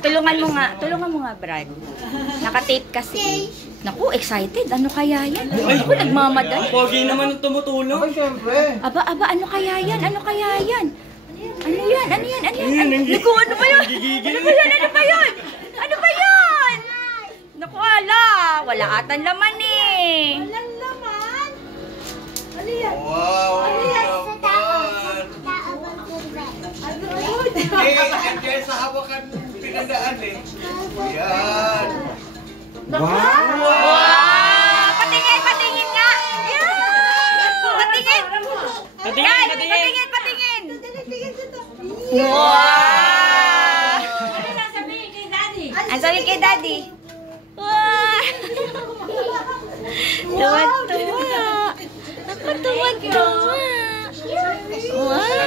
Tulungan mo nga, Brad. Naka-tape kasi. Naku, excited. Ano kaya yan? Ako, nagmamadali. Pogi naman ang tumutulong. Ay, siyempre. Aba, ano kaya yan? Ano yan? Ano yan? Naku, ano ba yun? Ano ba yun? Naku, wala atan laman eh. Walang laman? Ano yan? Wow, Ano yan? naman. Andiyan sa hawakan pinadaan eh. Yan. Wow! Patingin nga! Patingin! Wow! Ano sasabihin kay Daddy? Ang sabi kay Daddy? Wow! Tuwa-tuwa! Tuwa-tuwa! Wow!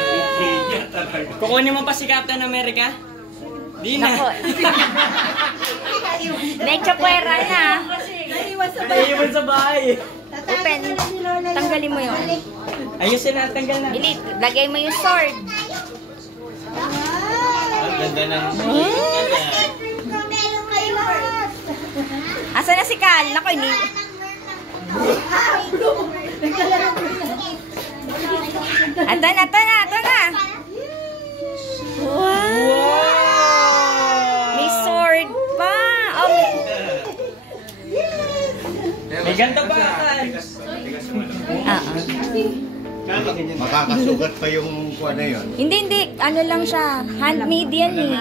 Kukunin mo pa si Captain America? Di na. Nagchapuera na. Naiiwan sa bahay. Open. Tanggalin mo yun. Ayusin na, tanggal na. Delete. Lagay mo yung sword. Ang ganda ng... Asa na si Cal? Naku, hindi. Ito na. Wow! May sword pa. Oh, May ganito pa. Makakasugat pa yung kuha na yun. Hindi. Ano lang siya. Handmade yan eh.